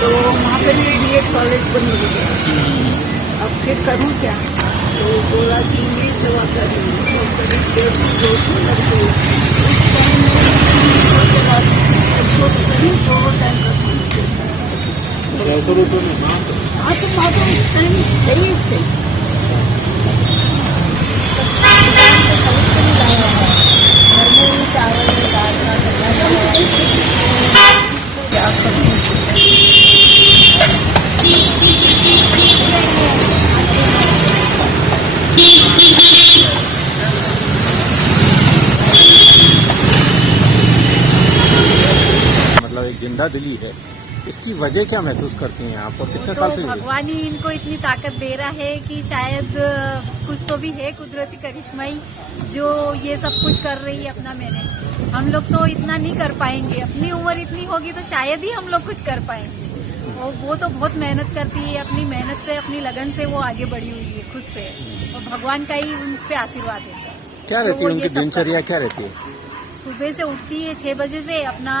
तो वहाँ पे भी BEd कॉलेज बन गया। अब फिर करूँ क्या? तो बोला कि इंग्लिश दवा कर रही हूँ, तो करीब 150-200 लड़के उस टाइम में दो टाइम का खाना देता है। 600 रुपये में माँ हाँ तो माँ तो उस टाइम सही से घर में ही चावल दाल का क्या करूँ? मतलब एक जिंदा दिली है, इसकी वजह क्या महसूस करती हैं आप और कितने साल से? भगवान ही इनको इतनी ताकत दे रहा है कि शायद कुछ तो भी है कुदरती करिश्मा ही जो ये सब कुछ कर रही है अपना मैनेज। हम लोग तो इतना नहीं कर पाएंगे, अपनी उम्र इतनी होगी तो शायद ही हम लोग कुछ कर पाएंगे। और वो तो बहुत मेहनत करती है, अपनी मेहनत से अपनी लगन से वो आगे बढ़ी हुई है खुद से, और भगवान का ही उन पे आशीर्वाद है। क्या रहती है उनकी दिनचर्या, क्या रहती है? सुबह से उठती है 6 बजे से, अपना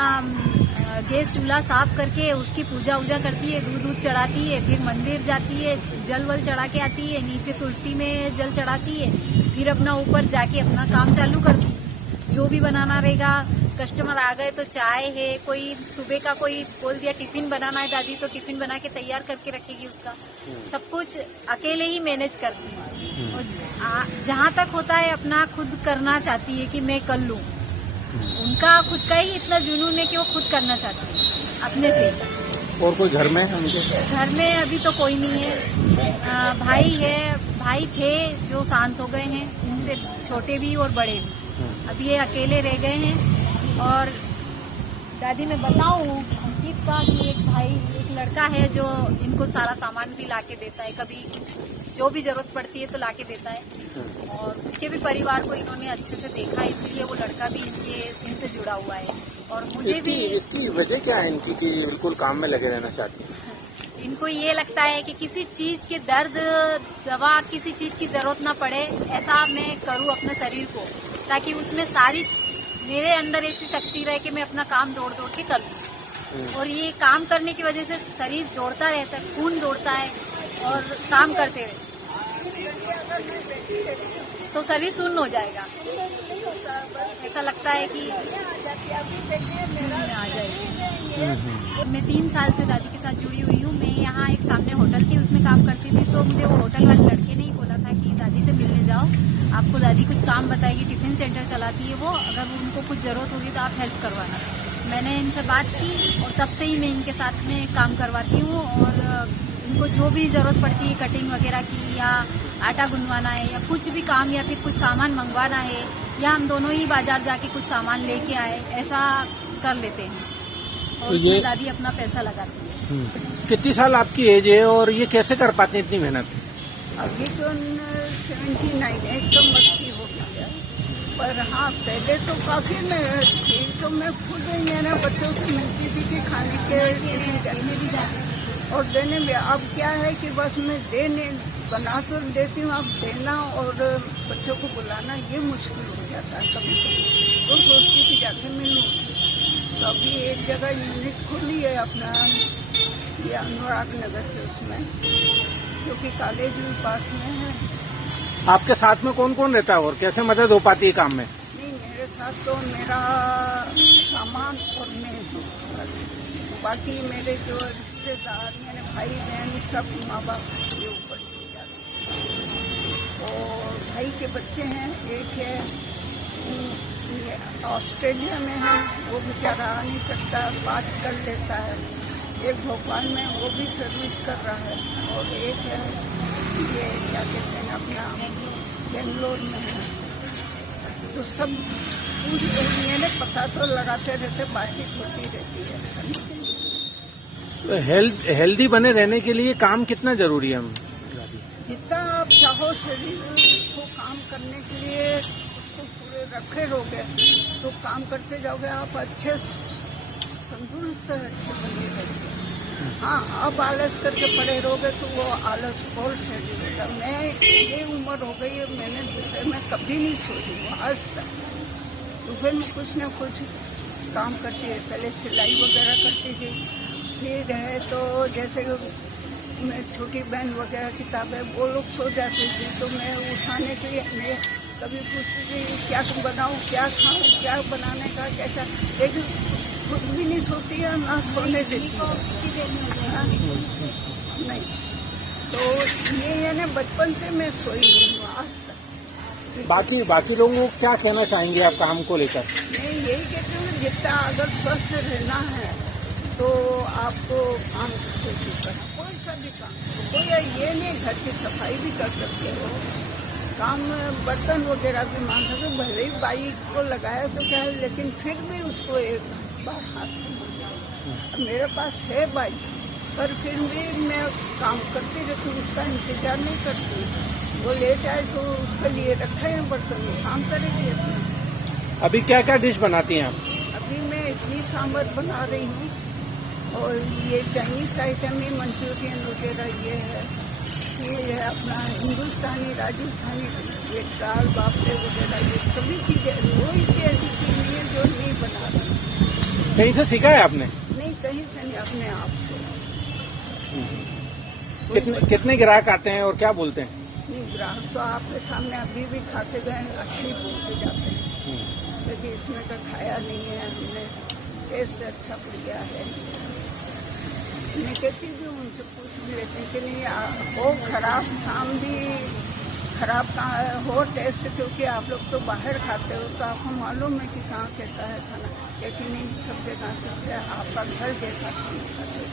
गैस चूल्हा साफ करके उसकी पूजा वूजा करती है, दूध चढ़ाती है, फिर मंदिर जाती है, जल वल चढ़ा के आती है, नीचे तुलसी में जल चढ़ाती है, फिर अपना ऊपर जाके अपना काम चालू करती है। जो भी बनाना रहेगा, कस्टमर आ गए तो चाय है, कोई सुबह का कोई बोल दिया टिफिन बनाना है दादी तो टिफिन बना के तैयार करके रखेगी उसका। सब कुछ अकेले ही मैनेज करती है, और जहाँ तक होता है अपना खुद करना चाहती है कि मैं कर लूँ। उनका खुद का ही इतना जुनून है कि वो खुद करना चाहते हैं अपने से। और कोई घर में उनके? घर में अभी तो कोई नहीं है। भाई है, भाई थे जो शांत हो गए हैं, इनसे छोटे भी और बड़े भी। अभी ये अकेले रह गए हैं। और दादी मैं बताऊं अंकित का कि एक लड़का है जो इनको सारा सामान भी लाके देता है, कभी कुछ जो भी जरूरत पड़ती है तो लाके देता है। और उसके भी परिवार को इन्होंने अच्छे से देखा, इसलिए वो लड़का भी इनसे जुड़ा हुआ है। और मुझे भी इसकी वजह क्या है इनकी कि बिल्कुल काम में लगे रहना चाहती है? इनको ये लगता है कि किसी चीज के दर्द दवा किसी चीज की जरूरत ना पड़े, ऐसा मैं करूँ अपने शरीर को, ताकि उसमें सारी मेरे अंदर ऐसी शक्ति रहे कि मैं अपना काम दौड़ दौड़ के कर लूँ। और ये काम करने की वजह से शरीर दौड़ता रहता है, खून दौड़ता है और काम करते रहते तो शरीर सुन्न हो जाएगा। ऐसा लगता है कि आ जाएगी। मैं 3 साल से दादी के साथ जुड़ी हुई हूँ। मैं यहाँ एक सामने होटल थी उसमें काम करती थी, तो मुझे वो होटल वाले लड़के ने ही बोला था कि दादी से मिलने जाओ, आपको दादी कुछ काम बताएगी, टिफिन सेंटर चलाती है वो, अगर उनको कुछ जरूरत होगी तो आप हेल्प करवाना। मैंने इनसे बात की और तब से ही मैं इनके साथ में काम करवाती हूँ। और इनको जो भी जरूरत पड़ती है कटिंग वगैरह की, या आटा गुनवाना है, या कुछ भी काम, या फिर कुछ सामान मंगवाना है, या हम दोनों ही बाजार जाके कुछ सामान लेके आए, ऐसा कर लेते हैं। और तो उसमें दादी अपना पैसा लगाती है। कितनी साल आपकी एज है और ये कैसे कर पाते हैं इतनी मेहनत? अभी तो 79 एकदम 80 हो गया। पर हाँ पहले तो काफी मेहनत थी, तो मैं खुद मेरे बच्चों से मिलती थी कि खाने के देने भी जाती और देने में। अब क्या है कि बस मैं बना तो देती हूँ, अब देना और बच्चों को बुलाना ये मुश्किल हो जाता है कभी कभी। तो सोचती थी जाके मिलूँ। तो अभी एक जगह यूनिट खुली है अपना ये अनुराग नगर से, उसमें जो कि कॉलेज भी पास में है। आपके साथ में कौन कौन रहता है और कैसे मदद हो पाती है काम में? नहीं, मेरे साथ तो मेरा सामान और मैं हूँ, बाकी मेरे जो रिश्तेदार, मेरे भाई बहन, सब माँ बाप ये ऊपर जाते हैं। और भाई के बच्चे हैं, एक है ऑस्ट्रेलिया में है, वो बेचारा आ नहीं सकता, बात कर लेता है। एक भोपाल में, वो भी सर्विस कर रहा है। और एक है ये क्या कहते हैं अपना बेंगलोर में है। तो सब मैंने पता तो लगाते रहते, बातचीत होती रहती है। तो हेल्दी बने रहने के लिए काम कितना जरूरी है? जितना आप चाहो शरीर को काम करने के लिए उसको पूरे रखे रहोगे तो काम करते जाओगे, आप अच्छे तंदुरुस्त अच्छे बने रहोगे। हाँ, अब आलस करके पड़े रहोगे तो वो आलस और शरीर रहेगा। मैं ये उम्र हो गई है, मैंने दूसरे में कभी नहीं छोड़ी हूँ आज तक। सुबह में कुछ न कुछ काम करती है, पहले सिलाई वगैरह करती थी, फिर है तो जैसे मैं छोटी बहन वगैरह किताबें वो लोग सो जाती थी तो मैं उठाने के लिए मैं कभी पूछती थी क्या बनाऊँ, क्या खाऊँ, क्या बनाने का कैसा, लेकिन खुद भी नहीं सोती है ना सोने देती है। हाँ? नहीं, तो ये है ना बचपन से मैं सोई नहीं हूँ आज तक। बाकी लोगों को क्या कहना चाहेंगे आप काम को लेकर? मैं यही कहती हूँ जितना अगर स्वस्थ रहना है तो आपको काम से कोई सा भी काम, कोई ये नहीं घर की सफाई भी कर सकते हो, काम बर्तन वगैरह भी मान सकते हो, भले ही बाई को लगाया तो क्या है, लेकिन फिर भी उसको एक बार हाथ में। मेरे पास है बाई पर फिर भी मैं काम करती रहती हूँ, उसका इंतजार नहीं करती। वो ले जाए तो उसके लिए रखे हैं बर्तन, काम करेगी अपने। अभी क्या क्या डिश बनाती हैं आप? अभी मैं इडली सांभर बना रही हूँ और ये चाइनीज आइटम में मंचूरियन वगैरह ये है अपना हिंदुस्तानी राजस्थानी ये दाल बाफले वगैरह ये सभी चीजें कोई सी ऐसी चीज नहीं है जो नहीं बना रही। कहीं से सीखा है आपने? नहीं, कहीं से नहीं, अपने आप से। कितने ग्राहक आते हैं और क्या बोलते हैं? नहीं, ग्राहक तो आपके सामने अभी भी खाते गए अच्छे ही बोलते जाते हैं, लेकिन इसमें तो खाया नहीं है हमने, टेस्ट अच्छा पड़ गया है। मैं कहती भी उनसे पूछ भी लेते हैं कि नहीं वो खराब काम भी खराब हो टेस्ट, क्योंकि आप लोग तो बाहर खाते हो तो आपको मालूम है कि कहाँ कैसा है खाना, लेकिन नहीं सब जगह से आपका घर जैसा खाना खाते हो।